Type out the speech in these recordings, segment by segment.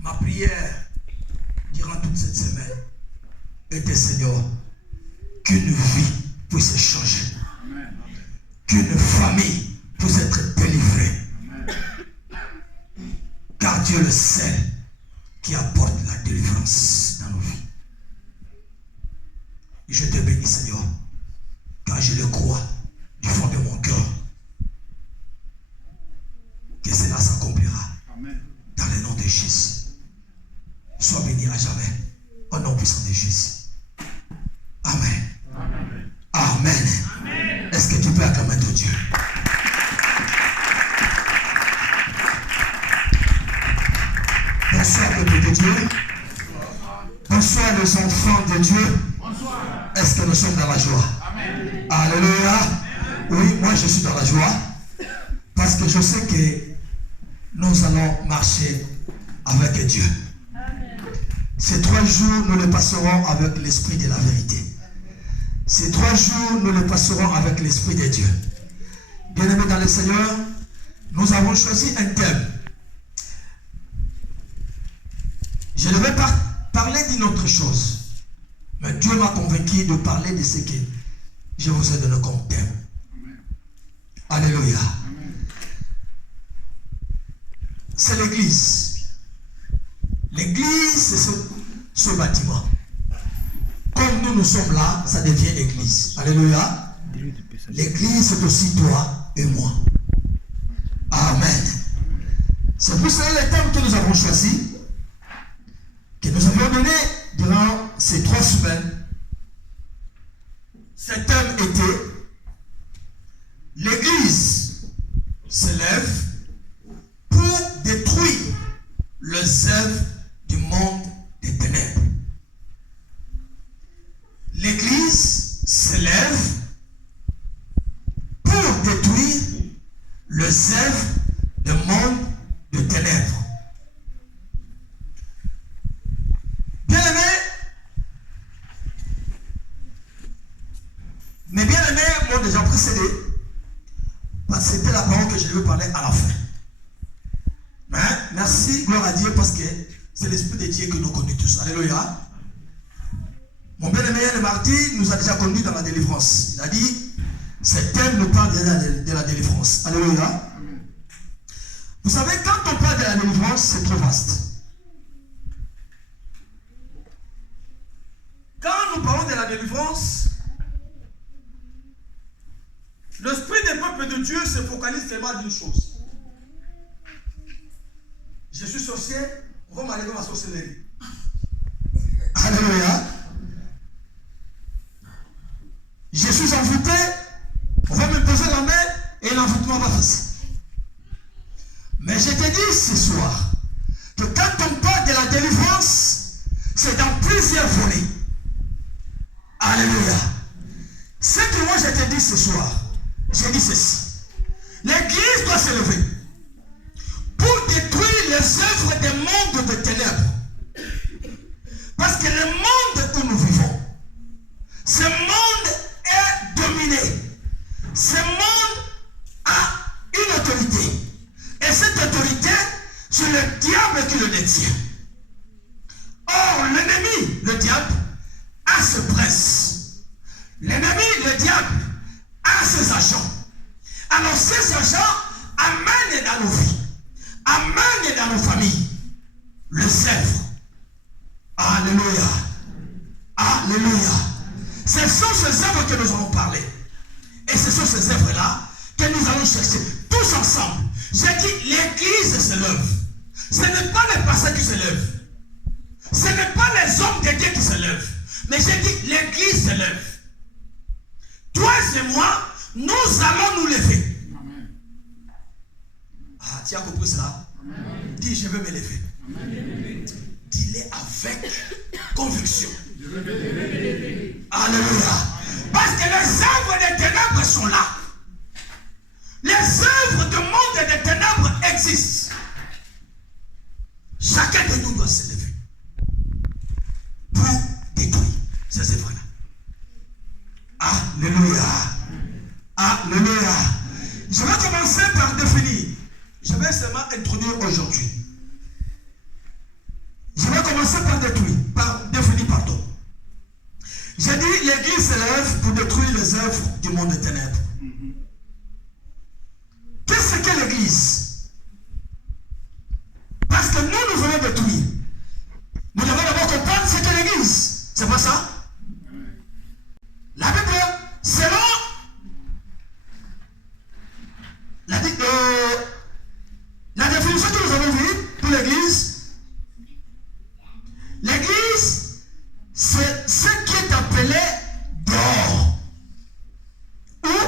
Ma prière durant toute cette semaine était, Seigneur, qu'une vie puisse changer. Qu'une famille puisse être délivrée. Car Dieu est le seul qui apporte la délivrance dans nos vies. Je te bénis, Seigneur, car je le crois du fond de mon cœur que cela s'accomplira. Dans le nom de Jésus. Sois béni à jamais. Au nom puissant de Jésus. Amen. Amen. Amen. Amen. Est-ce que tu peux acclamer ton Dieu? Bonsoir, peuple de Dieu. Bonsoir, les enfants de Dieu. Est-ce que nous sommes dans la joie? Amen. Alléluia. Oui, moi je suis dans la joie. Parce que je sais que nous allons marcher avec Dieu. Ces 3 jours, nous les passerons avec l'esprit de la vérité. Ces 3 jours, nous les passerons avec l'esprit de Dieu. Bien-aimés dans le Seigneur, nous avons choisi un thème. Je ne vais pas parler d'une autre chose. Mais Dieu m'a convaincu de parler de ce que je vous ai donné comme thème. Alléluia. C'est l'église. L'église, c'est ce bâtiment. Comme nous sommes là, ça devient l'église. Alléluia. L'église, c'est aussi toi et moi. Amen. C'est pour cela le thème que nous avons choisi, que nous avons donné durant ces 3 semaines. Ce thème était: l'église se lève pour détruire les œuvres du monde des ténèbres. L'église se lève pour détruire les œuvres du monde des ténèbres. Bien-aimés, mes bien-aimés m'ont déjà précédé, parce que c'était la parole que je devais parler à la fin. Mais merci, gloire à Dieu, parce que c'est l'Esprit de Dieu que nous connaissons tous. Alléluia. Mon bien-aimé le martyr nous a déjà conduits dans la délivrance. Il a dit, ce thème nous parle de la délivrance. Alléluia. Vous savez, quand on parle de la délivrance, c'est trop vaste. Quand nous parlons de la délivrance, l'esprit des peuples de Dieu se focalise seulement d'une chose. Je suis sorcier, on va m'aller dans la sorcellerie. Alléluia. Je suis envoûté, on va me poser la main et l'envoûtement va passer. Mais je te dis ce soir que quand on parle de la délivrance, c'est dans plusieurs volets. Alléluia. Ce que moi je te dis ce soir, je dis ceci: l'église doit se lever pour détruire les œuvres des mondes de ténèbres. Parce que le monde où nous vivons, ce monde est dominé. Ce monde a une autorité. Et cette autorité, c'est le diable qui le détient. Or, l'ennemi, le diable, a ses princes. L'ennemi, le diable, a ses agents. Alors, ces agents amènent dans nos vies, amènent dans nos familles les œuvres. Alléluia. Alléluia. Ce sont ces œuvres que nous allons parler. Et ce sont ces œuvres-là que nous allons chercher tous ensemble. J'ai dit, l'église se lève. Ce n'est pas les pasteurs qui se lèvent. Ce n'est pas les hommes de Dieu qui se lèvent. Mais j'ai dit, l'église se lève. Toi et moi, nous allons nous lever. Amen. Ah, tu as compris cela? Amen. Dis, je vais me lever. Amen. Dis-le avec conviction. Je vais me lever. Alléluia. Parce que les œuvres des ténèbres sont là. Les œuvres du monde des ténèbres existent. Chacun de nous doit se lever pour détruire ces œuvres-là. Alléluia. Alléluia. Je vais commencer par définir. Je vais seulement introduire aujourd'hui. œuvres du monde des ténèbres. Qu'est-ce que l'Église? Parce que nous voulons détruire. Nous devons d'abord comprendre ce qu'est l'Église. C'est pas ça? La Bible, selon la définition que nous avons vue pour l'Église, l'Église, c'est ce qui est appelé dehors. Ou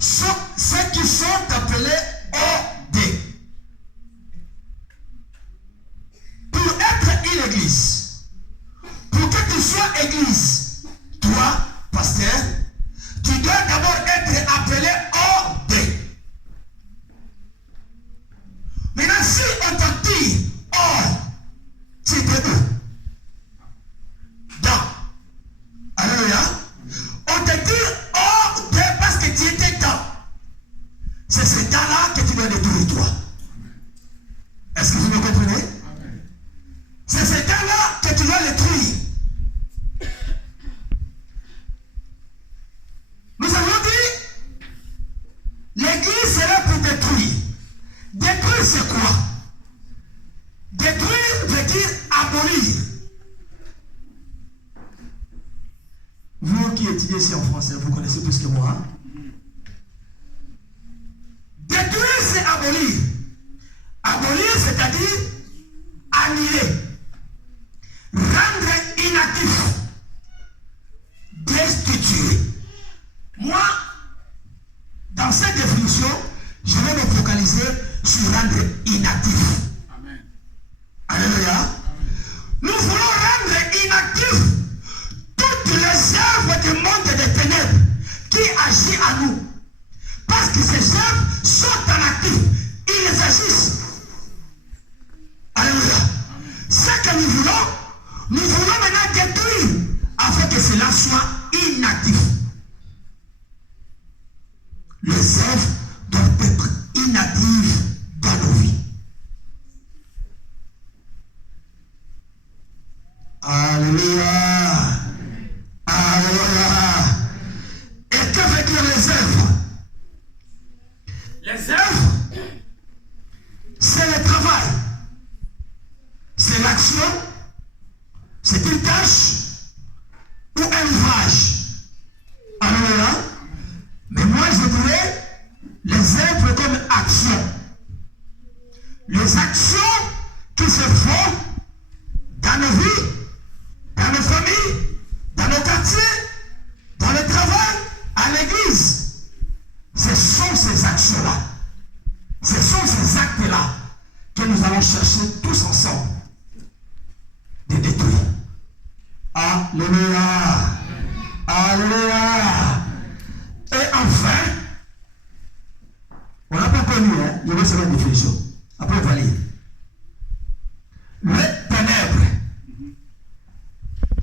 ceux qui sont appelés hors. Pour être une église, pour que tu sois église, toi, pasteur, tu dois d'abord être appelé hors. Maintenant, si on te dit hors, tu es où? Dans. Alléluia. On te dit hors parce que tu étais dans. C'est ce temps-là que tu dois détruire toi. Est-ce que vous me comprenez? C'est ce temps-là que tu dois détruire. Nous avons dit, l'église est là pour détruire. Détruire c'est quoi? Détruire veut dire abolir. Vous qui étudiez ici en français, vous connaissez plus que moi. Hein? Détruire c'est abolir. Abolir c'est-à-dire annuler. Rendre inactif. Destituer. Moi, dans cette définition, je vais me focaliser sur rendre inactif. Amen. Alléluia. Amen. Nous voulons rendre inactif toutes les œuvres du monde des ténèbres qui agissent à nous. Parce que ces œuvres sont en actif. Ils agissent. Alléluia. Amen. Ce que nous voulons maintenant détruire afin que cela soit inactif. Les œuvres doivent être inactives dans nos vies. Alléluia. Alléluia. Et que veut dire les œuvres? Les œuvres, c'est le travail. C'est l'action. C'est une tâche ou un ouvrage. Alléluia. Mais moi, je dirais les œuvres comme action. Les actions qui se font dans nos vies, dans nos familles, dans nos quartiers, dans le travail, à l'église. Ce sont ces actions-là. Ce sont ces actes-là que nous allons chercher tous ensemble de détruire. Alléluia. Alléluia. Et enfin, on n'a pas connu, hein? Je vais faire une définition. Après, on va lire. Les ténèbres.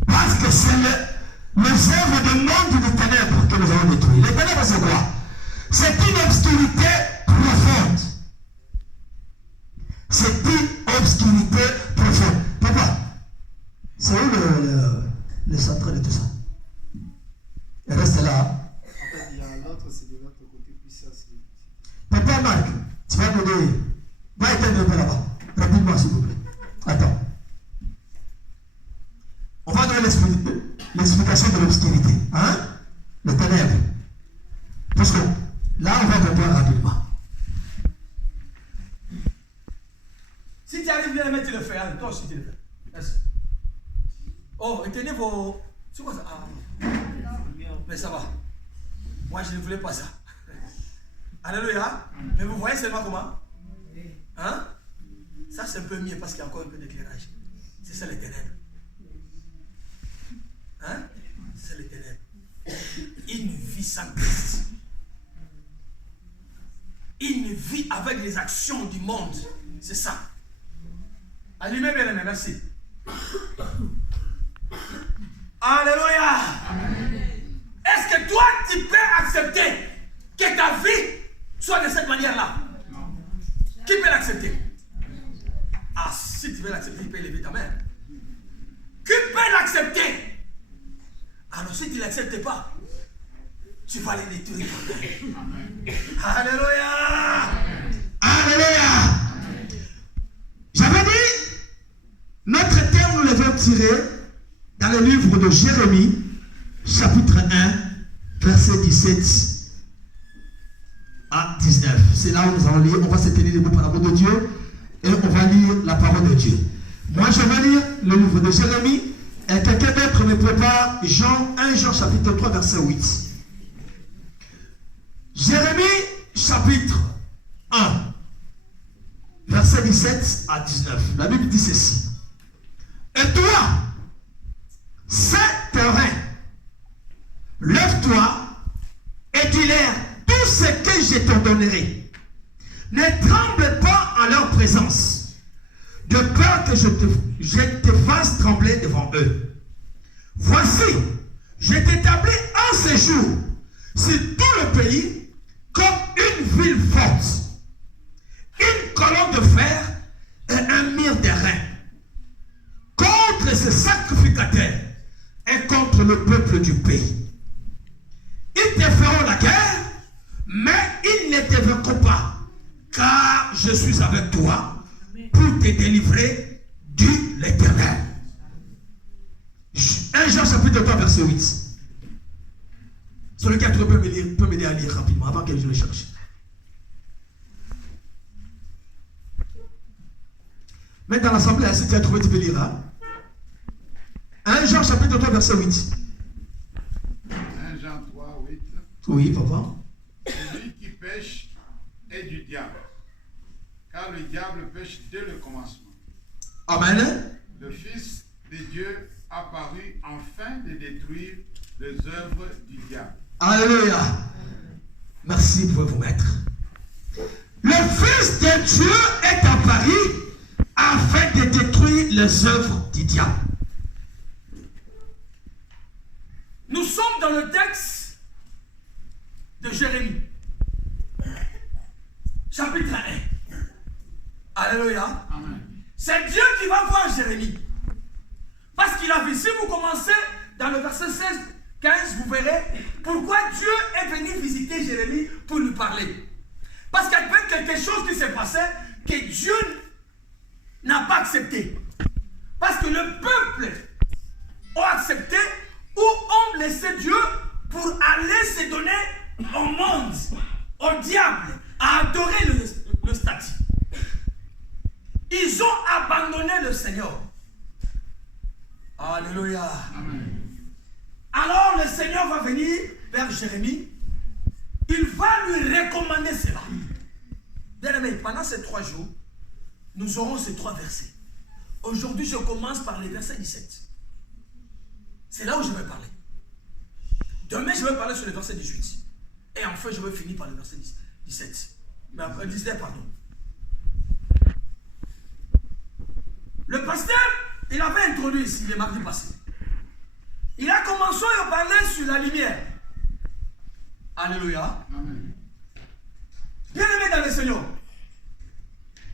Parce que c'est les œuvres du monde des ténèbres que nous avons détruit. Les ténèbres, c'est quoi? C'est une obscurité profonde. C'est une obscurité profonde. Papa, c'est où le centre de tout ça? Il reste là. Papa Marc, tu vas me donner. Va éteindre un peu là-bas. Rapidement, s'il vous plaît. Attends. On va donner l'explication de l'obscurité. Hein? Le ténèbre. Parce que là, on va comprendre rapidement. Si tu arrives bien à mettre le feu, hein, toi aussi tu le fais. Merci. Oh, éteignez vos. C'est quoi ça? Ah, mais ça va. Moi, je ne voulais pas ça. Alléluia. Mais vous voyez seulement comment? Hein? Ça, c'est un peu mieux parce qu'il y a encore un peu d'éclairage. C'est ça les ténèbres. Hein? C'est les ténèbres. Une vie sans Christ. Une vie avec les actions du monde. C'est ça. Allumez bien les mains, merci. Alléluia. Est-ce que toi, tu peux accepter que ta vie soit de cette manière-là? Qui peut l'accepter? Ah, si tu veux l'accepter, tu peux lever ta main. Qui peut l'accepter? Alors si tu ne l'acceptes pas, tu vas les détruire. Alléluia. Alléluia. J'avais dit, notre thème, nous l'avons tiré dans le livre de Jérémie, chapitre 1, verset 17 à 19. C'est là où nous allons lire, on va se tenir debout par l'amour de Dieu et on va lire la parole de Dieu. Moi, je vais lire le livre de Jérémie et quelqu'un d'autre me prépare Jean 1, Jean chapitre 3, verset 8. Jérémie, chapitre 1, verset 17 à 19. La Bible dit ceci. Et toi, c'est terrain, lève-toi et dis-leur tout ce que je te donnerai. Ne tremble pas en leur présence, de peur que je te fasse trembler devant eux. Voici, je t'établis en séjour sur tout le pays comme une ville forte, une colonne de fer et un mur d'airain contre ces sacrificateurs et contre le peuple du pays. Ils te feront la guerre, mais ils ne te vaincront pas, car je suis avec toi pour te délivrer du l'Éternel. 1 Jean chapitre 3 verset 8. Celui qui a trouvé peut m'aider à lire rapidement avant que je le cherche. Mais dans l'assemblée, si tu as trouvé, tu peux lire. Hein? 1 Jean chapitre 3 verset 8. 1 Jean 3, 8. Oui, papa. Celui qui pêche est du diable, car le diable pêche dès le commencement. Amen. Le Fils de Dieu apparu afin de détruire les œuvres du diable. Alléluia. Merci, vous pouvez vous mettre. Le Fils de Dieu est apparu afin de détruire les œuvres du diable. Nous sommes dans le texte de Jérémie, chapitre 1. Alléluia. Amen. C'est Dieu qui va voir Jérémie. Parce qu'il a vu, si vous commencez dans le verset 16, 15, vous verrez pourquoi Dieu est venu visiter Jérémie pour lui parler. Parce qu'il y avait quelque chose qui s'est passé que Dieu n'a pas accepté. Parce que le peuple a accepté ou ont laissé Dieu pour aller se donner au monde, au diable, à adorer le statut. Ils ont abandonné le Seigneur. Alléluia. Amen. Alors le Seigneur va venir vers Jérémie. Il va lui recommander cela. Bien-aimé, pendant ces 3 jours, nous aurons ces 3 versets. Aujourd'hui, je commence par les versets 17. C'est là où je vais parler. Demain, je vais parler sur le verset 18. Et enfin, je vais finir par le verset 17. 19, pardon. Le pasteur, il avait introduit ici le mardi passé. Il a commencé à parler sur la lumière. Alléluia. Amen. Bien-aimé dans le Seigneur,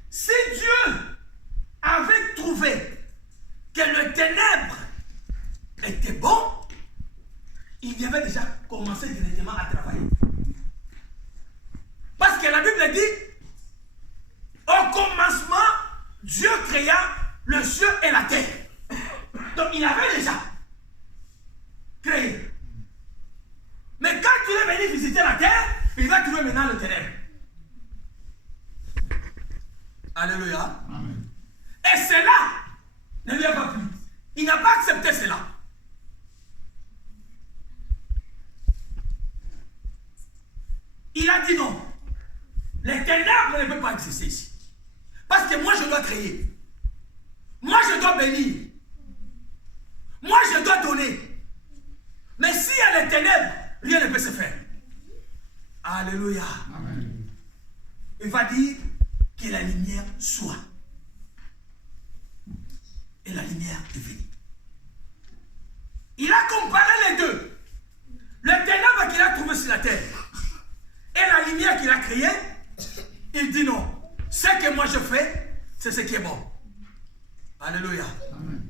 si Dieu avait trouvé que le ténèbre était bon, il y avait déjà commencé directement à travailler. Parce que la Bible dit, au commencement, Dieu créa le ciel et la terre. Donc il avait déjà créé. Mais quand tu es venu visiter la terre, il va trouver maintenant le ténèbre. Alléluia. Amen. Et cela ne lui a pas plu. Il n'a pas accepté cela. Il a dit non. Les ténèbres ne peuvent pas exister ici. Parce que moi je dois créer. Moi je dois bénir. Moi je dois donner. Mais s'il y a les ténèbres, rien ne peut se faire. Alléluia. Amen. Il va dire que la lumière soit. Et la lumière est venue. Il a comparé les deux. Le ténèbre qu'il a trouvé sur la terre et la lumière qu'il a créée. Il dit non. Ce que moi je fais, c'est ce qui est bon. Alléluia. Amen.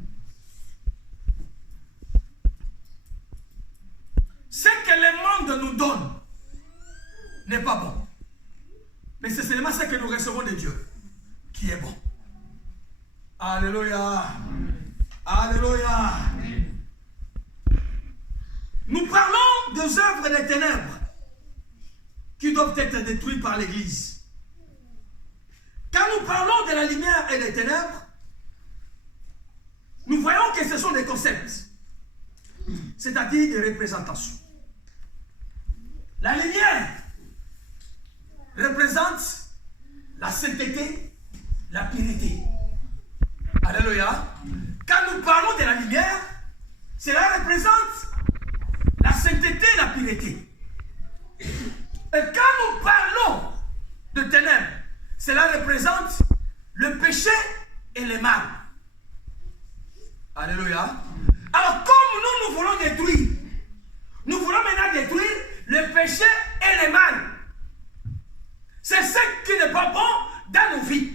Ce que le monde nous donne n'est pas bon. Mais c'est seulement ce que nous recevons de Dieu qui est bon. Alléluia. Alléluia. Nous parlons des œuvres des ténèbres qui doivent être détruites par l'Église. Quand nous parlons de la lumière et des ténèbres, nous voyons que ce sont des concepts, c'est-à-dire des représentations. La lumière représente la sainteté, la pureté. Alléluia. Quand nous parlons de la lumière, cela représente la sainteté et la pureté. Et quand nous parlons de ténèbres, cela représente le péché et le mal. Alléluia. Alors comme nous voulons détruire, nous voulons maintenant détruire le péché et le mal. C'est ce qui n'est pas bon dans nos vies.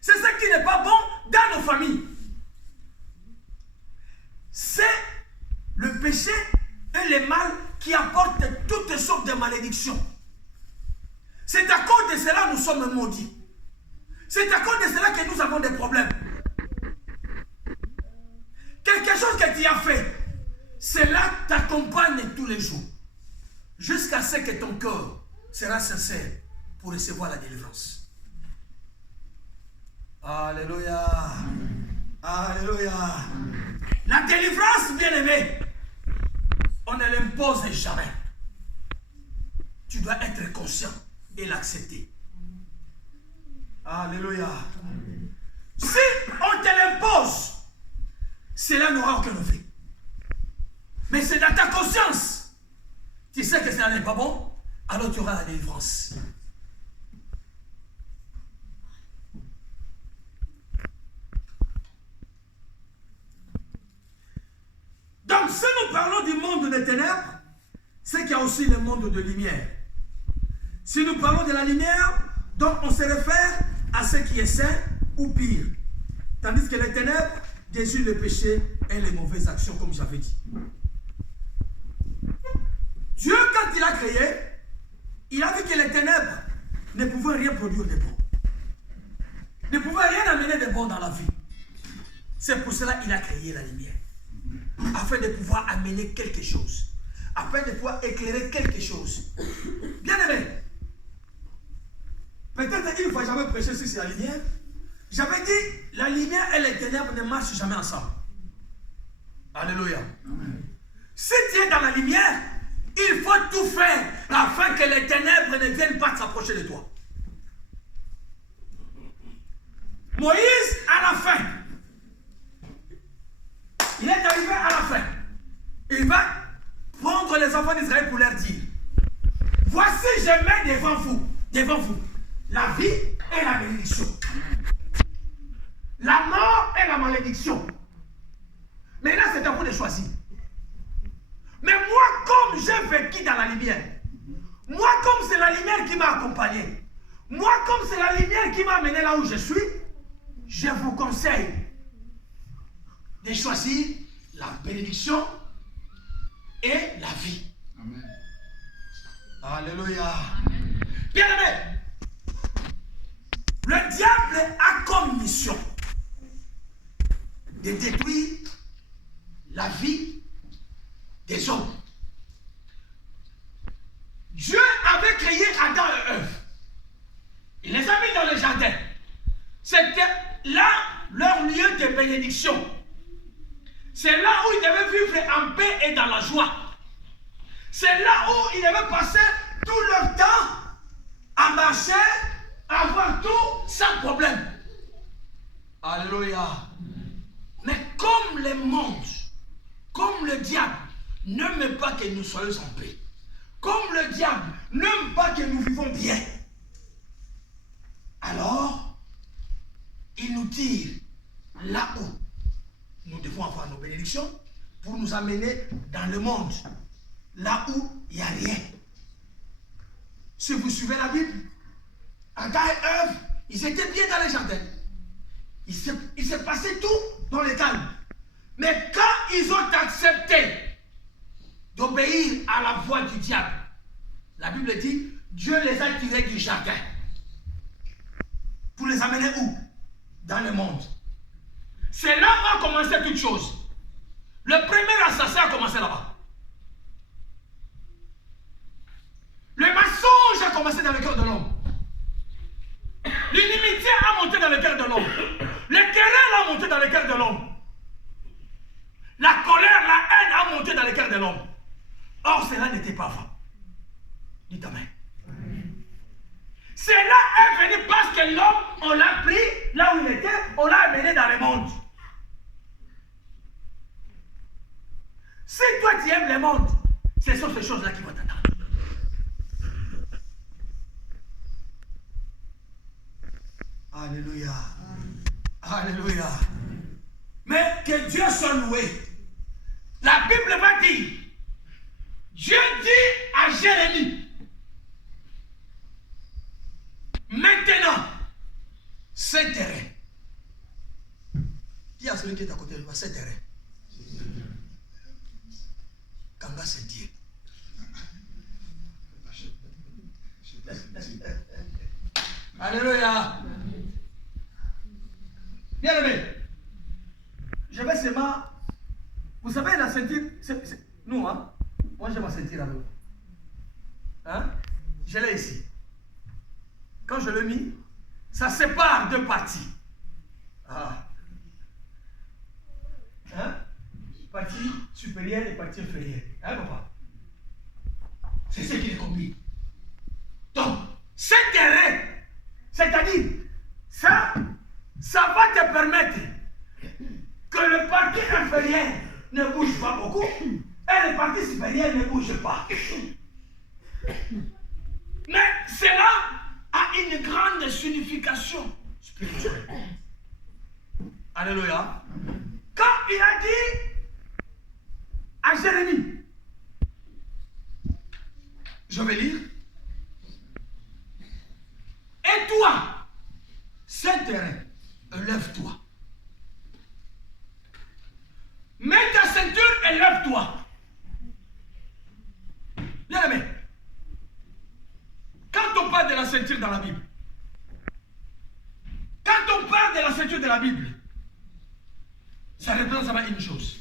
C'est ce qui n'est pas bon dans nos familles. C'est le péché et le mal qui apportent toutes sortes de malédictions. C'est à cause de cela que nous sommes maudits. C'est à cause de cela que nous avons des problèmes. Quelque chose que tu as fait, cela t'accompagne tous les jours. Jusqu'à ce que ton cœur sera sincère pour recevoir la délivrance. Alléluia. Alléluia. La délivrance, bien-aimé, on ne l'impose jamais. Tu dois être conscient et l'accepter. Alléluia. Si on te l'impose, cela n'aura aucun effet. Mais c'est dans ta conscience. Tu sais que cela n'est pas bon, alors tu auras la délivrance. Donc, si nous parlons du monde des ténèbres, c'est qu'il y a aussi le monde de lumière. Si nous parlons de la lumière, donc on se réfère à ce qui est sain ou pire. Tandis que les ténèbres désignent le péché et les mauvaises actions, comme j'avais dit. Dieu, quand il a créé, il a vu que les ténèbres ne pouvaient rien produire de bon. Ne pouvaient rien amener de bon dans la vie. C'est pour cela qu'il a créé la lumière. Afin de pouvoir amener quelque chose. Afin de pouvoir éclairer quelque chose. Bien aimé, peut-être une fois j'avais prêché sur la lumière. J'avais dit, la lumière et les ténèbres ne marchent jamais ensemble. Alléluia. Amen. Si tu es dans la lumière, il faut tout faire afin que les ténèbres ne viennent pas s'approcher de toi. Moïse, à la fin, il est arrivé à la fin. Il va prendre les enfants d'Israël pour leur dire, voici je mets devant vous, la vie et la bénédiction. La mort et la malédiction. Mais là, c'est à vous de choisir. Mais moi, comme j'ai vécu dans la lumière, moi, comme c'est la lumière qui m'a accompagné, moi, comme c'est la lumière qui m'a amené là où je suis, je vous conseille de choisir la bénédiction et la vie. Amen. Alléluia. Bien aimé, le diable a comme mission de détruire la vie des hommes. Dieu avait créé Adam et Ève. Il les a mis dans le jardin. C'était là leur lieu de bénédiction. C'est là où ils devaient vivre en paix et dans la joie. C'est là où ils devaient passer tout leur temps à marcher, à avoir tout sans problème. Alléluia. Mais comme le monde, comme le diable n'aime pas que nous soyons en paix, comme le diable n'aime pas que nous vivons bien, alors il nous tire là où nous devons avoir nos bénédictions pour nous amener dans le monde, là où il n'y a rien. Si vous suivez la Bible, Adam et Ève, ils étaient bien dans les jardins. Il s'est passé tout dans le calme. Mais quand ils ont accepté d'obéir à la voix du diable. La Bible dit, Dieu les a tirés du jardin. Pour les amener où? Dans le monde. C'est là où a commencé toute chose. Le premier assassin a commencé là-bas. Le mensonge a commencé dans le cœur de l'homme. L'inimitié a monté dans le cœur de l'homme. Le querelle a monté dans le cœur de l'homme. La colère, la haine a monté dans le cœur de l'homme. Or, cela n'était pas vrai. Dites amen. Cela est venu parce que l'homme, on l'a pris là où il était, on l'a amené dans le monde. Si toi tu aimes le monde, ce sont ces choses-là qui vont t'attendre. Alléluia. Alléluia. Mais que Dieu soit loué. La Bible va dire, Dieu dit à Jérémie, maintenant, ce terrain. Dis à celui qui est à côté de toi, ce terrain. Kanga, c'est Dieu. Alléluia. Bien aimé, je vais seulement. Vous savez, la ceinture, nous, hein? Moi, j'ai ma ceinture avec vous. Hein? Je l'ai ici. Quand je l'ai mis, ça sépare deux parties. Ah. Hein? Partie supérieure et partie inférieure. Hein, papa? C'est ce qui est commis. Donc, ce terrain, c'est-à-dire, ça va te permettre que le parti inférieur ne bouge pas beaucoup et le parti supérieur ne bouge pas. Mais cela a une grande signification spirituelle. Alléluia. Quand il a dit à Jérémie, je vais lire, et toi, ce terrain, lève-toi. Mets ta ceinture et lève-toi. Bien aimé, quand on parle de la ceinture dans la Bible, quand on parle de la ceinture de la Bible, ça représente seulement une chose.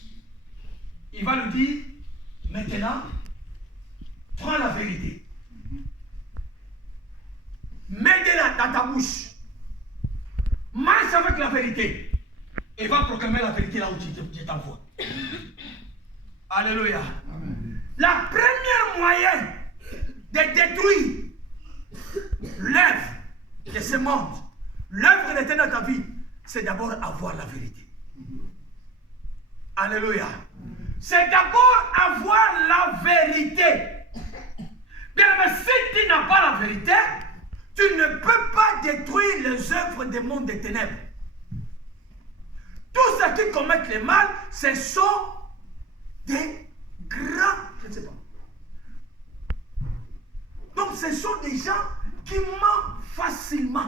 Il va nous dire, maintenant, prends la vérité. Mets-la dans ta bouche. Marche avec la vérité. Et va proclamer la vérité là où tu t'envoies. Alléluia. Amen. La première moyen de détruire l'œuvre de ce monde, l'œuvre de l'éternel dans ta vie, c'est d'abord avoir la vérité. Alléluia. C'est d'abord avoir la vérité. Bien, mais si tu n'as pas la vérité, tu ne peux pas détruire les œuvres des mondes des ténèbres. Tous ceux qui commettent le mal, ce sont des grands, je ne sais pas. Donc ce sont des gens qui mentent facilement,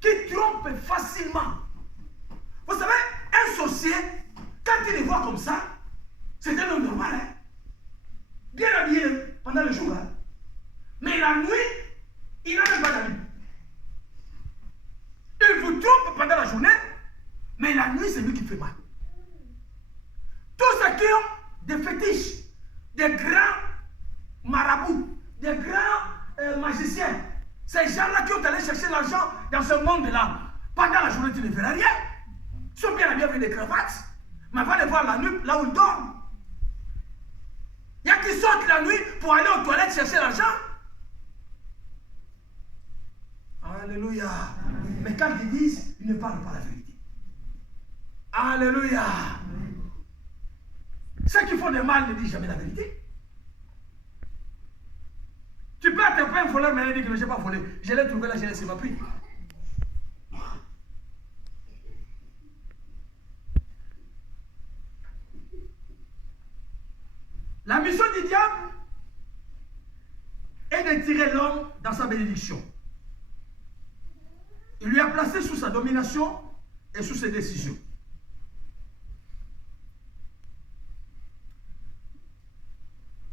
qui trompent facilement. Vous savez, un sorcier, quand il les voit comme ça, c'est un homme normal, hein? Bien habillé pendant le jour, hein? Mais la nuit, il n'a même pas d'amis. Il vous trompe pendant la journée, mais la nuit, c'est lui qui fait mal. Tous ceux qui ont des fétiches, des grands marabouts, des grands magiciens, ces gens-là qui ont allé chercher l'argent dans ce monde-là, pendant la journée, tu ne verras rien. Ils sont bien habillés avec des cravates, mais va les voir la nuit, là où ils dorment. Il y a qui sortent la nuit pour aller aux toilettes chercher l'argent. Alléluia. Amen. Mais quand ils disent, ils ne parlent pas la vérité. Alléluia. Ceux qui font du mal ne disent jamais la vérité. Tu peux attraper un voleur, mais il dit que je n'ai pas volé. Je l'ai trouvé là, je l'ai laissé ma pris. La mission du diable est de tirer l'homme dans sa bénédiction. Il lui a placé sous sa domination et sous ses décisions.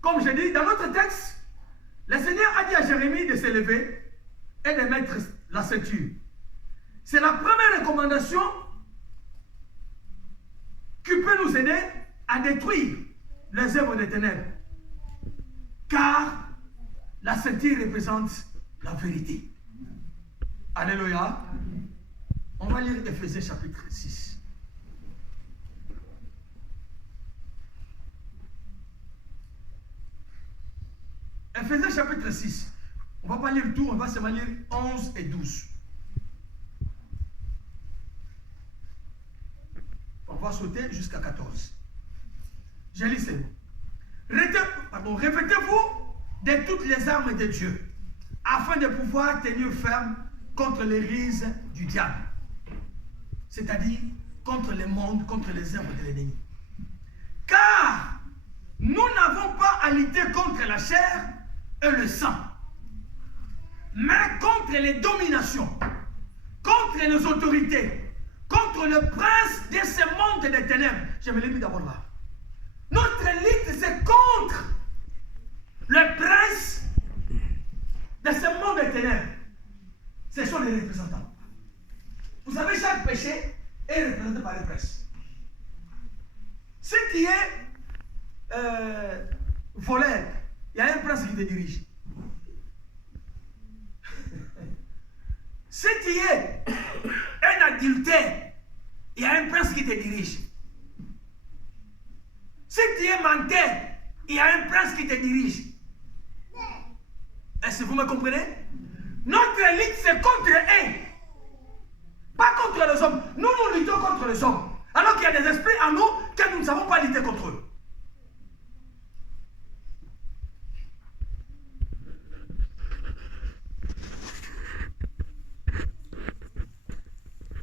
comme je dis, dans notre texte, le Seigneur a dit à Jérémie de se lever et de mettre la ceinture. C'est la première recommandation qui peut nous aider à détruire les œuvres des ténèbres. Car la ceinture représente la vérité. Alléluia. On va lire Éphésiens chapitre 6. Éphésiens chapitre 6. On ne va pas lire tout, on va seulement lire 11 et 12. On va sauter jusqu'à 14. Je lis ces mots. Revêtez-vous de toutes les armes de Dieu, afin de pouvoir tenir ferme contre les rises du diable. C'est-à-dire contre le monde, contre les œuvres de l'ennemi. Car nous n'avons pas à lutter contre la chair et le sang, mais contre les dominations, contre les autorités, contre le prince de ce monde des ténèbres. Je me l'ai mis d'abord là. Notre lutte, c'est contre le prince de ce monde des ténèbres. Ce sont les représentants. Vous savez, chaque péché est représenté par le prince. Si tu es voleur, il y a un prince qui te dirige. Si tu es un adultère, il y a un prince qui te dirige. Si tu es menteur, il y a un prince qui te dirige. Est-ce que vous me comprenez? Notre lutte, c'est contre eux. Pas contre les hommes. Nous, nous luttons contre les hommes. Alors qu'il y a des esprits en nous que nous ne savons pas lutter contre eux.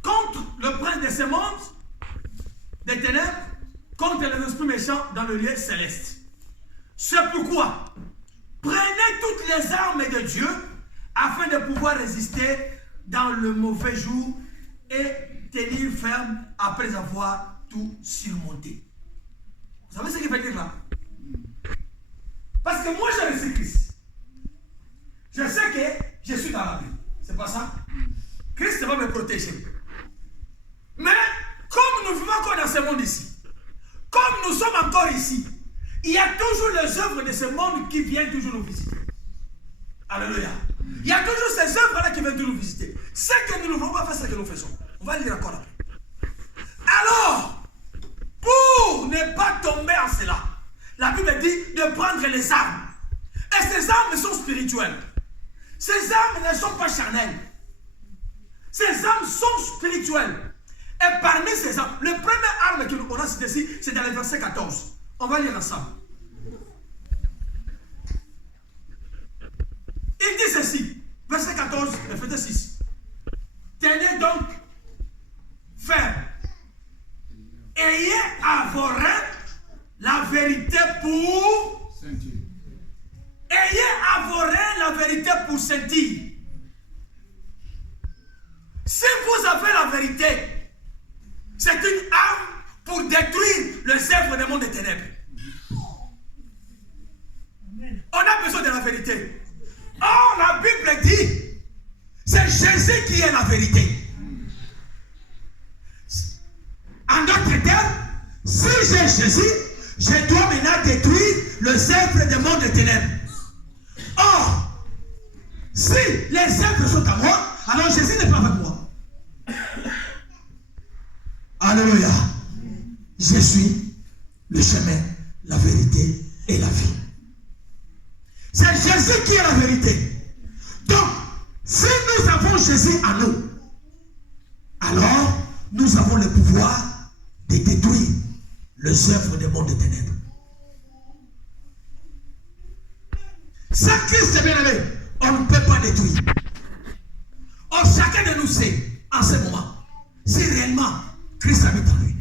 Contre le prince de ce monde, des ténèbres, contre les esprits méchants dans le lieu céleste. C'est pourquoi, prenez toutes les armes de Dieu afin de pouvoir résister dans le mauvais jour et tenir ferme après avoir tout surmonté. Vous savez ce qu'il veut dire là? Parce que moi j'ai reçu Christ. Je sais que je suis dans la vie. C'est pas ça? Christ va me protéger. Mais comme nous vivons encore dans ce monde ici, comme nous sommes encore ici, il y a toujours les œuvres de ce monde qui viennent toujours nous visiter. Alléluia. Il y a toujours ces œuvres-là qui viennent nous visiter. Ce que nous ne voulons pas faire, c'est ce que nous faisons. On va lire encore après. Alors, pour ne pas tomber en cela, la Bible dit de prendre les armes. Et ces armes sont spirituelles. Ces armes ne sont pas charnelles. Ces armes sont spirituelles. Et parmi ces armes, le premier arme qu'on a cité ici, c'est dans le verset 14. On va lire ensemble. Il dit ceci, verset 14, verset 6. Tenez donc ferme. Ayez à vos reins la vérité pour sentir. Ayez à vos reins la vérité pour sentir. Si vous avez la vérité, c'est une arme pour détruire les œuvres du monde des ténèbres. On a besoin de la vérité. Or, la Bible dit, c'est Jésus qui est la vérité. En d'autres termes, si j'ai Jésus, je dois maintenant détruire les œuvres du monde des ténèbres. Or, si les œuvres sont à moi, alors Jésus n'est pas avec moi. Alléluia. Je suis le chemin, la vérité et la vie. C'est Jésus qui est la vérité. Donc, si nous avons Jésus en nous, alors nous avons le pouvoir de détruire les œuvres du monde des ténèbres. Sans Christ, bien aimé, on ne peut pas détruire. Or, chacun de nous sait, en ce moment, si réellement Christ habite en lui.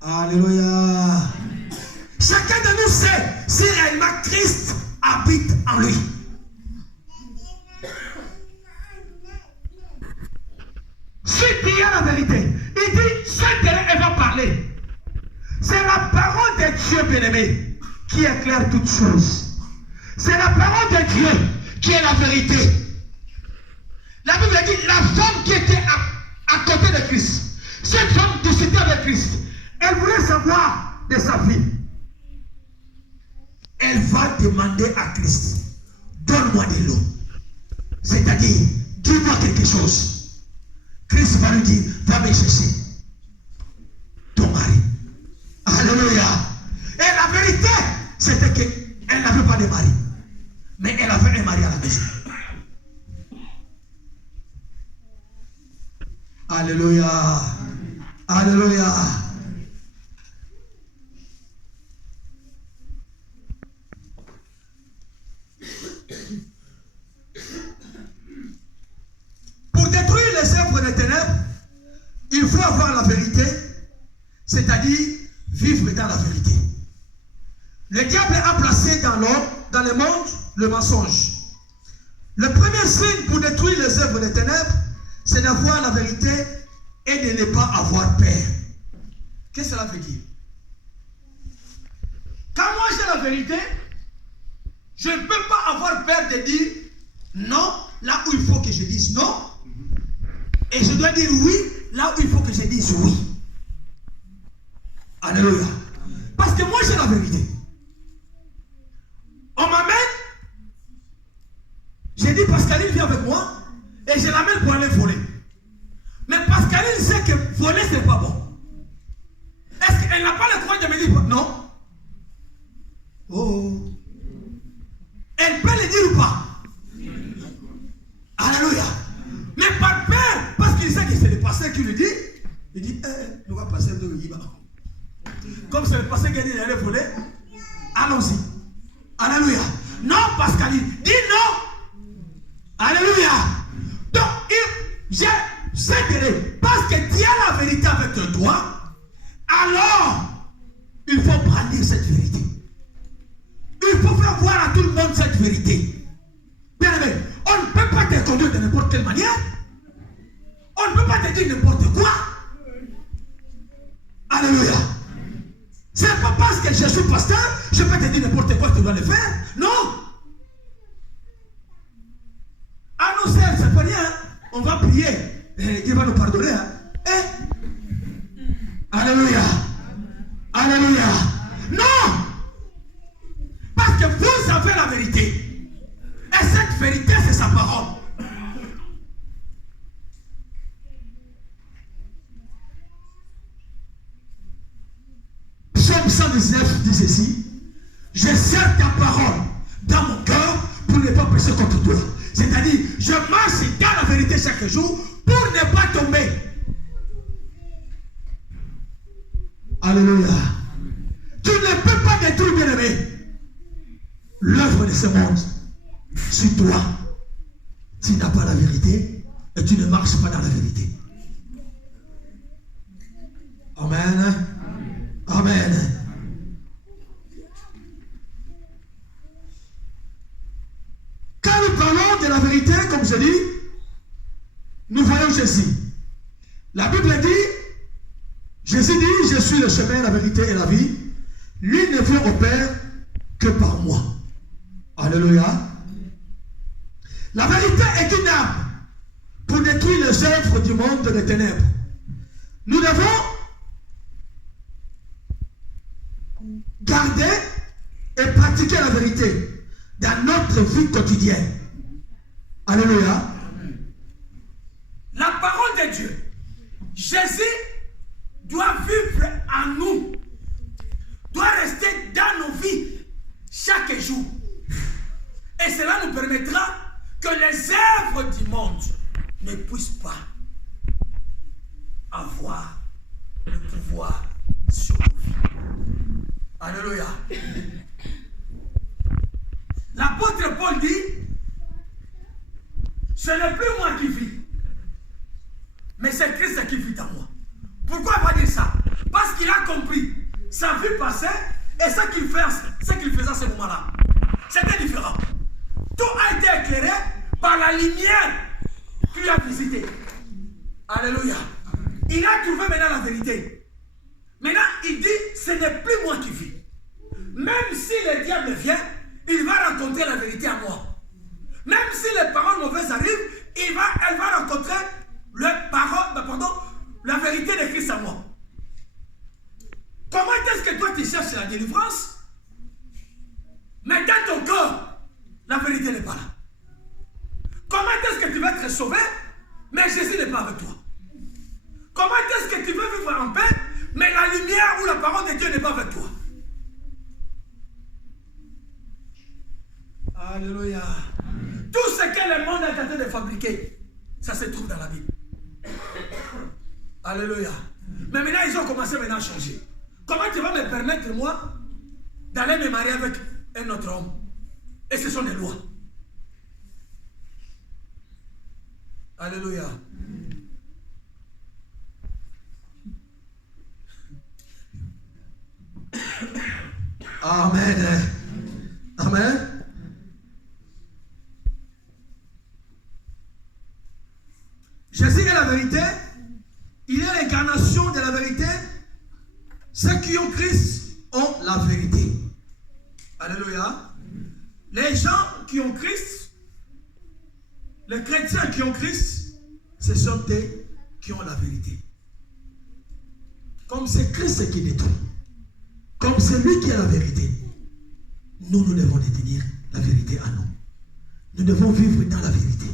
Alléluia. Chacun de nous sait si réellement Christ habite en lui. Si tu as la vérité, il dit, cette elle va parler. C'est la parole de Dieu bien-aimé, qui éclaire toutes choses. C'est la parole de Dieu qui est la vérité. La Bible dit, la femme qui était à côté de Christ, cette femme discutait avec Christ, elle voulait savoir de sa fille. Elle va demander à Christ, donne-moi de l'eau. C'est-à-dire, dis-moi quelque chose. Christ va lui dire, va me chercher ton mari. Alléluia. Et la vérité, c'était qu'elle n'avait pas de mari. Mais elle avait un mari à la maison. Alléluia. Alléluia. Pour détruire les œuvres des ténèbres, il faut avoir la vérité, c'est-à-dire vivre dans la vérité. Le diable a placé dans l'homme, dans le monde, le mensonge. Le premier signe pour détruire les œuvres des ténèbres, c'est d'avoir la vérité et de ne pas avoir peur. Qu'est-ce que cela veut dire? Quand moi j'ai la vérité, je ne peux pas avoir peur de dire non là où il faut que je dise non. Et je dois dire oui là où il faut que je dise oui. Alléluia. Parce que moi j'ai la vérité. On m'amène, j'ai dit Pascaline vient avec moi et je l'amène pour aller voler. Mais Pascaline sait que voler c'est pas bon. Est-ce qu'elle n'a pas le droit de me dire non? Oh. Elle peut le dire ou pas? Alléluia. Mais par peur, parce qu'il sait que c'est le pasteur qui le dit, il dit, nous va passer de l'Iba. Comme c'est le pasteur qui a dit d'aller voler, allons-y. Alléluia. Non, Pascaline, dis non. Alléluia. Donc, je sais que parce que tu as la vérité avec toi, alors, il faut brandir cette vérité. Il faut faire voir à tout le monde cette vérité. Bien aimé, on ne peut pas te conduire de n'importe quelle manière. On ne peut pas te dire n'importe quoi. Alléluia. C'est pas parce que je suis pasteur, je peux te dire n'importe quoi, tu dois le faire. Non. Ah non, c'est pas rien. On va prier. Dieu va nous pardonner. Alléluia. Alléluia. Non. Parce que vous avez la vérité. Et cette vérité, c'est sa parole. Psaume 119 dit ceci. Je serre ta parole dans mon cœur pour ne pas pécher contre toi. C'est-à-dire, je marche dans la vérité chaque jour pour ne pas tomber. Alléluia. Tu ne peux pas détruire, bien-aimé, l'œuvre de ce monde. Sur toi, tu n'as pas la vérité et tu ne marches pas dans la vérité. Amen. Amen. Quand nous parlons de la vérité, comme je dis, nous voyons Jésus. La Bible dit, Jésus dit, je suis le chemin, la vérité et la vie. Lui ne vient au Père que par moi. Alléluia. La vérité est une arme pour détruire les œuvres du monde des ténèbres. Nous devons garder et pratiquer la vérité dans notre vie quotidienne. Alléluia. La parole de Dieu, Jésus doit vivre en nous, doit rester dans nos vies chaque jour. Et cela nous permettra que les œuvres du monde ne puissent pas avoir le pouvoir sur nos vies. Alléluia. L'apôtre Paul dit, ce n'est plus moi qui vis, mais c'est Christ qui vit en moi. Pourquoi il va dire ça? Parce qu'il a compris sa vie passée et ce qu'il faisait à ce moment-là. C'était différent. Tout a été éclairé par la lumière qu'il a visitée. Alléluia. Il a trouvé maintenant la vérité. Maintenant, il dit, ce n'est plus moi qui vis. Même si le diable vient, il va rencontrer la vérité à moi. Même si les paroles mauvaises arrivent, elle va rencontrer la vérité de Christ à moi. Comment est-ce que toi tu cherches la délivrance, mais dans ton corps, la vérité n'est pas là? Comment est-ce que tu vas être sauvé, mais Jésus n'est pas avec toi? Comment est-ce que tu veux vivre en paix, mais la lumière ou la parole de Dieu n'est pas avec toi? Alléluia. Tout ce que le monde est en train de fabriquer, ça se trouve dans la Bible. Alléluia. Mais maintenant, ils ont commencé maintenant à changer. Comment tu vas me permettre, moi, d'aller me marier avec un autre homme? Et ce sont des lois. Alléluia. Amen. Amen. Jésus est la vérité. Il est l'incarnation de la vérité. Ceux qui ont Christ ont la vérité. Alléluia. Les gens qui ont Christ, les chrétiens qui ont Christ, ce sont eux qui ont la vérité. Comme c'est Christ qui détruit, comme c'est lui qui est la vérité, nous devons détenir la vérité à nous. Nous devons vivre dans la vérité.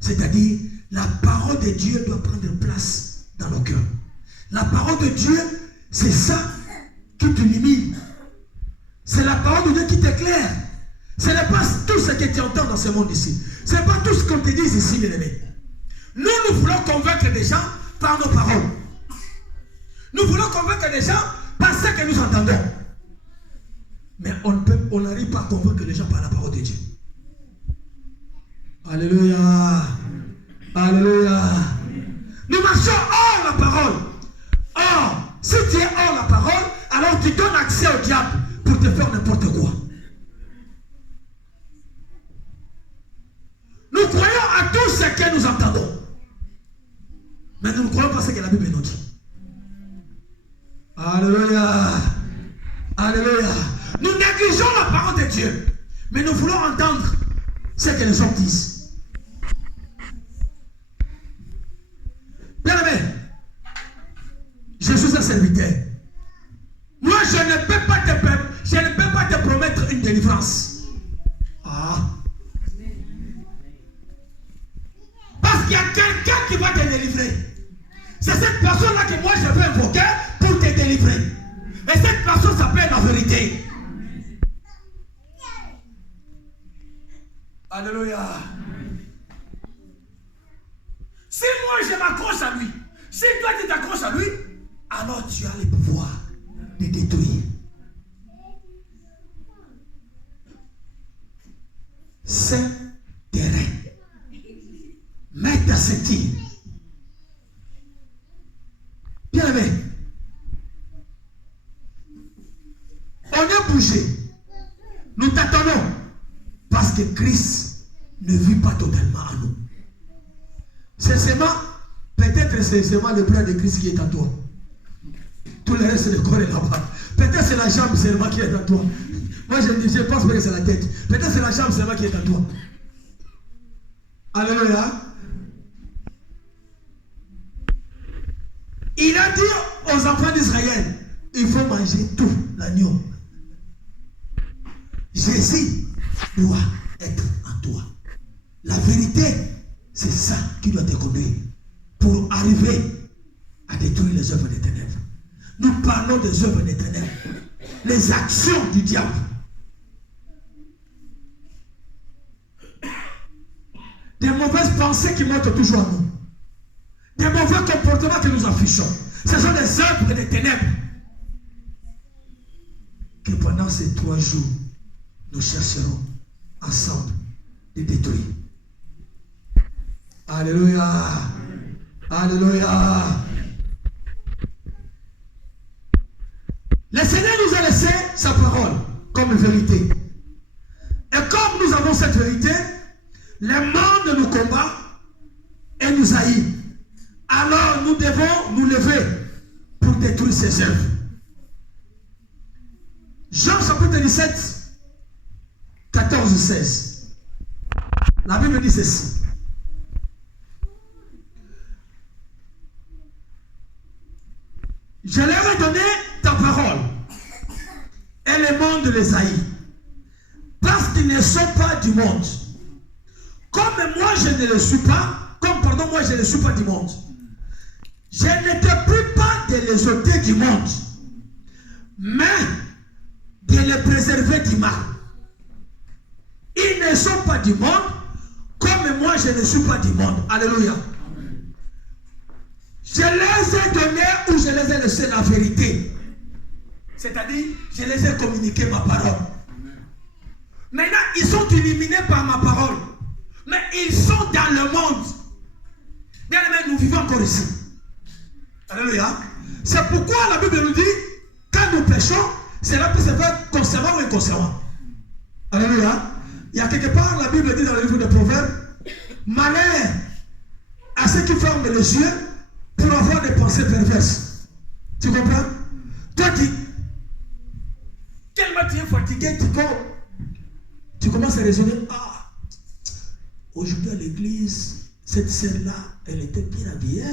C'est-à-dire, la parole de Dieu doit prendre place dans nos cœurs. La parole de Dieu, c'est ça qui t'illumine. C'est la parole de Dieu qui t'éclaire. Ce n'est pas tout ce que tu entends dans ce monde ici. Ce n'est pas tout ce qu'on te dit ici, bien aimé. Nous voulons convaincre des gens par nos paroles. Nous voulons convaincre des gens par ce que nous entendons. Mais on n'arrive pas à convaincre les gens par la parole de Dieu. Alléluia. Alléluia. Nous marchons hors la parole. Or, si tu es hors la parole, alors tu donnes accès au diable pour te faire n'importe quoi. Nous croyons à tout ce que nous entendons. Mais nous ne croyons pas ce que la Bible nous dit. Alléluia. Alléluia. Nous négligeons la parole de Dieu. Mais nous voulons entendre ce que les hommes disent. Bien aimé, je suis un serviteur. Moi, je ne peux pas te promettre une délivrance. Parce qu'il y a quelqu'un qui va te délivrer. C'est cette personne-là que moi je veux invoquer pour te délivrer. Et cette personne s'appelle la vérité. Alléluia. Si moi je m'accroche à lui, si toi tu t'accroches à lui, alors tu as le pouvoir de détruire. C'est terrain. Mets ta ceinture. Bien aimé. On est bougé. Nous t'attendons. Parce que Christ ne vit pas totalement en nous. C'est seulement, peut-être c'est seulement le bras de Christ qui est en toi. Tout le reste, le corps est là-bas. Peut-être c'est la jambe seulement qui est en toi. Moi je pense que c'est la tête. Peut-être c'est la jambe seulement qui est en toi. Alléluia. Il a dit aux enfants d'Israël, il faut manger tout l'agneau. Jésus doit être en toi. La vérité, c'est ça qui doit te conduire pour arriver à détruire les œuvres des ténèbres. Nous parlons des œuvres des ténèbres, les actions du diable. Des mauvaises pensées qui montent toujours à nous. Des mauvais comportements que nous affichons. Ce sont des œuvres des ténèbres. Que pendant ces 3 jours, nous chercherons ensemble de détruire. Alléluia. Alléluia. Le Seigneur nous a laissé sa parole comme vérité. Et comme nous avons cette vérité, le monde nous combat et nous haït. Alors nous devons nous lever pour détruire ces œuvres. Jean chapitre 17, 14, 16. La Bible dit ceci. Je leur ai donné ta parole et le monde les haït, parce qu'ils ne sont pas du monde. Comme moi je ne le suis pas, moi je ne suis pas du monde. Je n'étais plus pas de les ôter du monde, mais de les préserver du mal. Ils ne sont pas du monde, comme moi je ne suis pas du monde. Alléluia. Je les ai donnés ou je les ai laissés la vérité. C'est-à-dire, je les ai communiqué ma parole. Maintenant, ils sont éliminés par ma parole. Mais ils sont dans le monde. Bien aimé, nous vivons encore ici. Alléluia. C'est pourquoi la Bible nous dit, quand nous péchons, cela peut se faire consciemment ou inconsciemment. Alléluia. Il y a quelque part, la Bible dit dans le livre des Proverbes, malheur à ceux qui ferment les yeux pour avoir des pensées perverses. Tu comprends? Toi, tellement tu es fatigué, tu commences à raisonner. Ah, aujourd'hui à l'église, cette sœur-là, elle était bien habillée.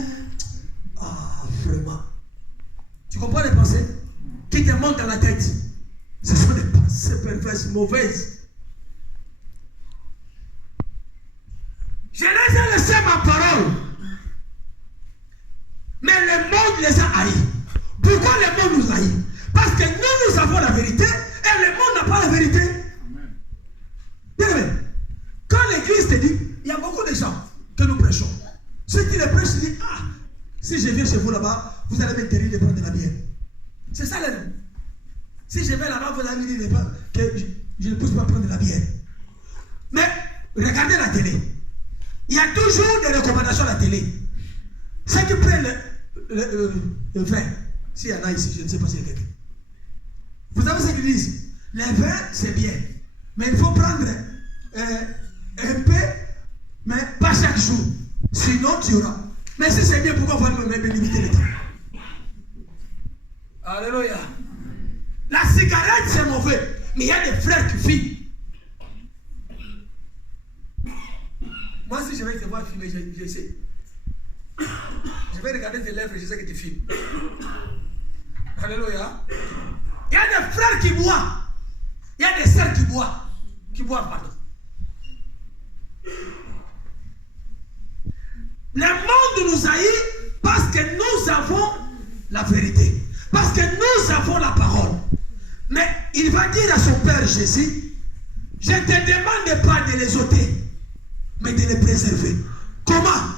Ah, vraiment. Tu comprends les pensées qui te montent dans la tête? Ce sont des pensées perverses, mauvaises. Je les ai laissé ma parole. Mais le monde les a haïs. Pourquoi le monde nous haït? Parce que nous avons la vérité et le monde n'a pas la vérité. Bien aimé, quand l'église te dit, il y a beaucoup de gens que nous prêchons. Ceux qui les prêchent disent, ah, si je viens chez vous là-bas, vous allez m'interdire de prendre de la bière. C'est ça le nom. Si je vais là-bas, vous allez me dire que je ne peux pas prendre de la bière. Mais regardez la télé. Il y a toujours des recommandations à la télé. Ceux qui prennent le vin, s'il y en a ici, je ne sais pas s'il y a quelqu'un. Vous savez ce qu'ils disent? Le vin, c'est bien. Mais il faut prendre un peu, mais pas chaque jour. Sinon, tu auras. Mais si c'est bien, pourquoi on va même limiter le temps? Alléluia. La cigarette, c'est mauvais. Mais il y a des frères qui fument. Moi, si je vais te voir fumer, je sais. Je vais regarder tes lèvres et je sais que tu filmes. Alléluia. Il y a des frères qui boivent. Il y a des sœurs qui boivent. Pardon. Le monde nous haït parce que nous avons la vérité. Parce que nous avons la parole. Mais il va dire à son Père Jésus, je ne te demande pas de les ôter, mais de les préserver. Comment?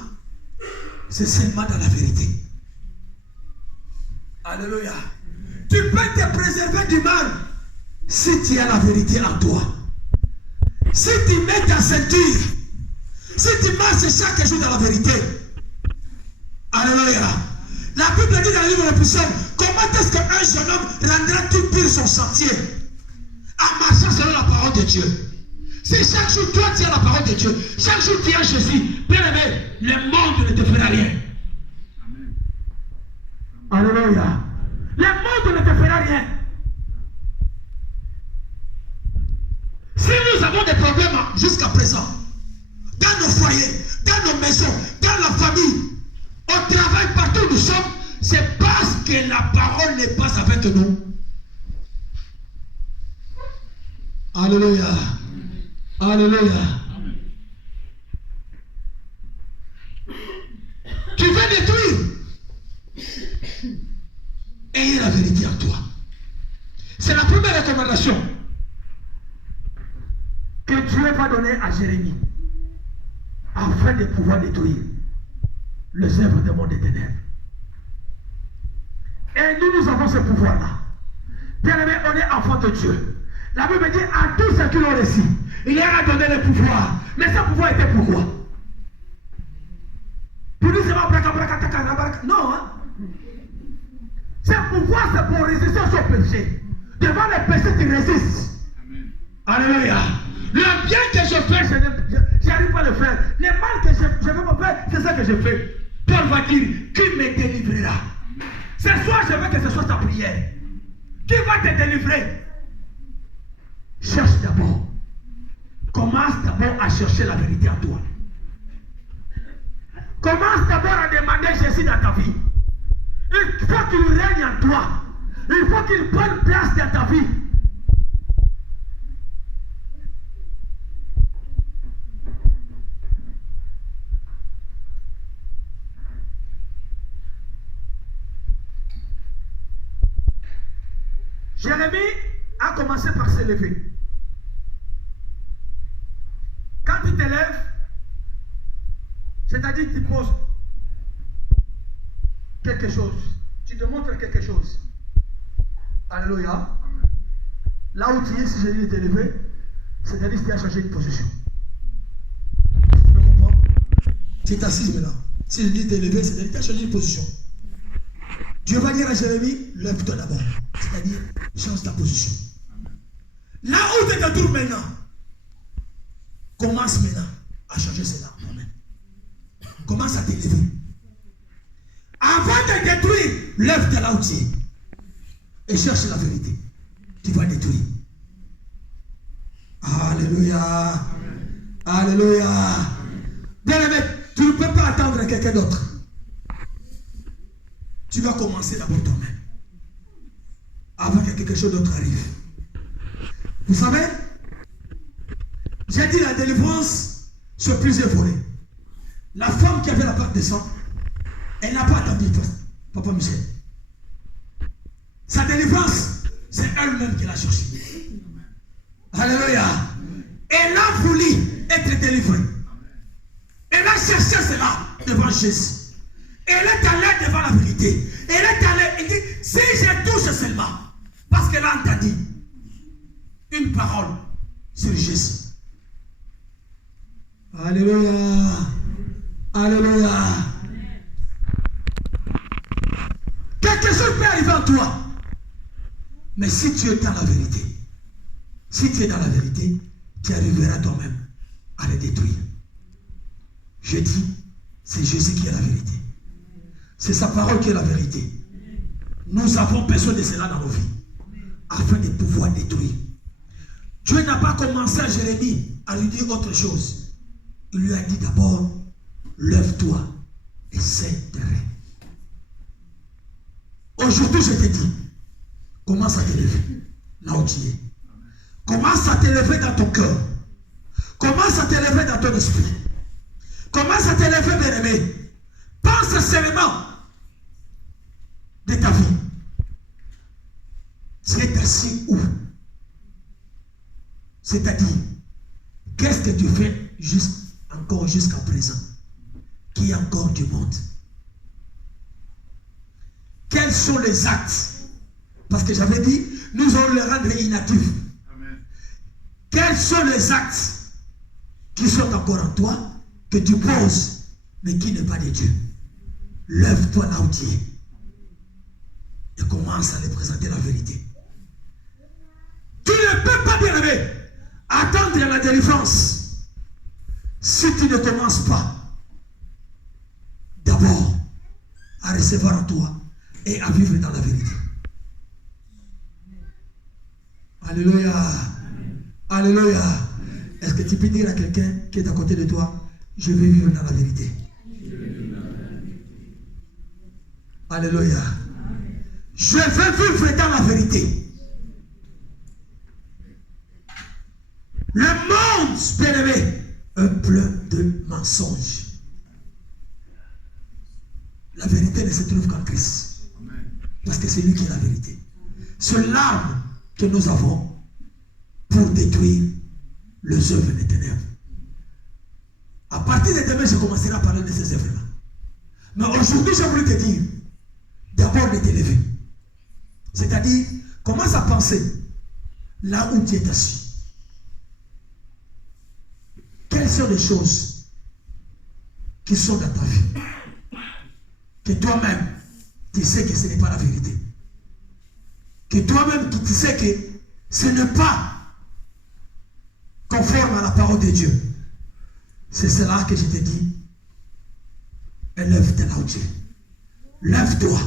C'est seulement dans la vérité. Alléluia. Tu peux te préserver du mal si tu as la vérité en toi. Si tu mets ta ceinture, si tu marches chaque jour dans la vérité. Alléluia. La Bible dit dans le livre des Psaumes, comment est-ce qu'un jeune homme rendra-t-il pur son sentier? En marchant selon la parole de Dieu. Si chaque jour toi tu as la parole de Dieu, chaque jour tu as Jésus, bien aimé, le monde ne te fera rien. Alléluia. Le monde ne te fera rien. Si nous avons des problèmes jusqu'à présent, dans nos foyers, dans nos maisons, dans la famille, au travail, partout où nous sommes, c'est parce que la parole n'est pas avec nous. Alléluia. Alléluia. Tu veux détruire? Ayez la vérité en toi. C'est la première recommandation que Dieu va donner à Jérémie afin de pouvoir détruire les œuvres du monde des ténèbres. Et nous avons ce pouvoir-là. Bien aimé, on est enfant de Dieu. La Bible dit à tous ceux qui l'ont reçu, il leur a donné le pouvoir. Mais ce pouvoir était pourquoi? Pour nous, c'est pas non, hein? Ce pouvoir, c'est pour résister au péché. Devant le péché, tu résistes. Alléluia. Le bien que je fais, je n'arrive pas à le faire. Le mal que je veux me faire, c'est ça que je fais. Paul va dire, qui me délivrera? Ce soir, je veux que ce soit ta prière. Qui va te délivrer? cherche d'abord. Commence d'abord à chercher la vérité en toi. Commence d'abord à demander Jésus dans ta vie. Il faut qu'il règne en toi. Il faut qu'il prenne place dans ta vie. Jérémie a commencé par s'élever. Quand tu t'élèves, c'est-à-dire que tu poses quelque chose, tu te montres quelque chose. Alléluia. Là où tu es, si Jérémie est élevé, c'est-à-dire que tu as changé de position. Tu me comprends? Tu es assis maintenant. Si Jérémie est élevé, c'est-à-dire que tu as changé de position. Dieu va dire à Jérémie, lève-toi d'abord. C'est-à-dire, change ta position. Là où tu te trouves maintenant, commence maintenant à changer cela. Amen. Commence à t'élever. Avant de détruire, lève-toi là où tu es. Et cherche la vérité. Tu vas détruire. Alléluia. Amen. Alléluia. Bien-aimé, tu ne peux pas attendre quelqu'un d'autre. Tu vas commencer d'abord toi-même. Avant que quelque chose d'autre arrive. Vous savez, j'ai dit la délivrance sur plusieurs volets. La femme qui avait la part de sang, elle n'a pas attendu Papa Michel. Sa délivrance, c'est elle-même qui l'a cherchée. Alléluia. Elle a voulu être délivrée. Elle a cherché cela devant Jésus. Elle est allée devant la vérité. Elle est allée, elle dit, si je touche seulement, parce qu'elle a entendu une parole sur Jésus. Alléluia. Alléluia. Quelque chose peut arriver en toi. Mais si tu es dans la vérité, si tu es dans la vérité, tu arriveras toi-même à les détruire. Je dis, c'est Jésus qui est la vérité. C'est sa parole qui est la vérité. Nous avons besoin de cela dans nos vies, afin de pouvoir détruire. Dieu n'a pas commencé à Jérémie à lui dire autre chose. Il lui a dit d'abord, lève-toi et sais tes rêves. Aujourd'hui, je te dis, commence à t'élever là où tu es. Commence à t'élever dans ton cœur. Commence à t'élever dans ton esprit. Commence à t'élever, bien-aimé. Pense seulement de ta vie. Tu es assis où? C'est-à-dire, qu'est-ce que tu fais encore jusqu'à présent? Qui est encore du monde? Quels sont les actes? Parce que j'avais dit, nous allons les rendre inactifs. Amen. Quels sont les actes qui sont encore en toi, que tu poses, mais qui n'est pas de Dieu? Lève-toi là où tu es et commence à les présenter la vérité. Tu ne peux pas, bien aimé, attendre la délivrance si tu ne commences pas d'abord à recevoir en toi et à vivre dans la vérité. Alléluia. Alléluia. Est-ce que tu peux dire à quelqu'un qui est à côté de toi, je vais vivre dans la vérité? Alléluia. Je veux vivre dans la vérité. Le monde, bien-aimé, est plein de mensonges. La vérité ne se trouve qu'en Christ. Parce que c'est lui qui est la vérité. C'est l'arme que nous avons pour détruire les œuvres des ténèbres. À partir de demain, je commencerai à parler de ces œuvres-là. Mais aujourd'hui, j'ai voulu te dire, d'abord de t'élever. C'est-à-dire, commence à penser là où tu es assis. Quelles sont les choses qui sont dans ta vie que toi-même, tu sais que ce n'est pas la vérité. Que toi-même, tu sais que ce n'est pas conforme à la parole de Dieu. C'est cela que je te dis. Élève-toi là où tu es. Lève-toi.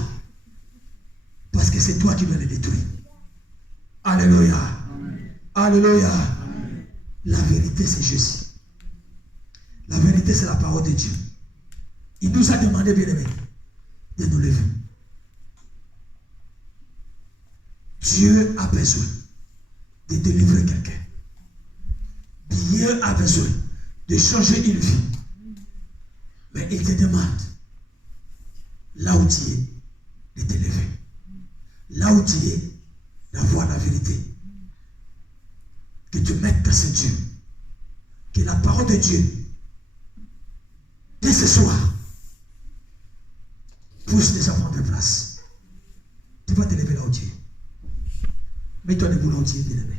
Parce que c'est toi qui vas les détruire. Alléluia. Amen. Alléluia. La vérité, c'est Jésus. La vérité, c'est la parole de Dieu. Il nous a demandé, bien aimé, de nous lever. Dieu a besoin de délivrer quelqu'un. Dieu a besoin de changer une vie. Mais il te demande, là où tu es, de te lever. Là où tu es, d'avoir la vérité. Que tu mettes ta ceinture. Que la parole de Dieu, dès ce soir, pousse les enfants de place. Tu vas te lever là où tu es. Mets-toi debout là où tu es, bien aimé.